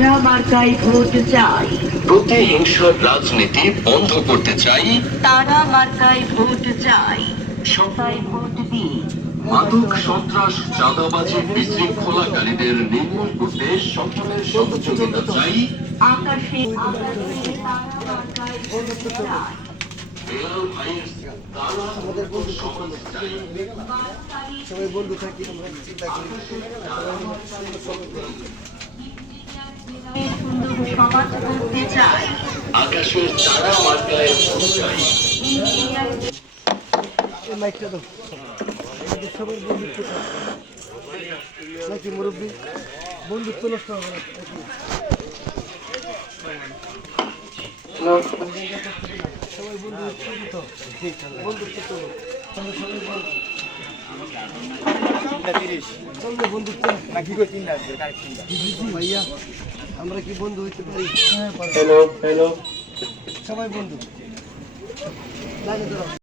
তারা মার্কায় ভোট চাই। প্রতিহিংসার রাজনীতি বন্ধ করতে চাই। তারা মার্কায় ভোট চাই। সবাই ভোট দিন। মাদক সন্ত্রাস চাঁদাবাজি বিশৃঙ্খলাকারীদের নির্মূল করতে সকলের সহযোগিতা চাই। আকাশে তারা মার্কায় ভোট চাই। বেলাল ভাইয়ের তারা মুক্ত সমাজ চাই। সবাই বন্ধু থাকি আমরা চিন্তা করি সুন্দর সমাজ করতে চাই। আকাশের তারা মার্কায় ভোট চাই। এই মাইকটা দাও সবাই বন্ধুত্ব নাকি মুরব্বী বন্ধুত্ব নষ্ট হবে না সবাই বন্ধুত্ব বন্ধুত্ব বন্ধুত্ব নাকি ভাইয়া আমরা কি বন্ধু হইতে পারি? হ্যালো হ্যালো সবাই বন্ধু লাইনে ধরো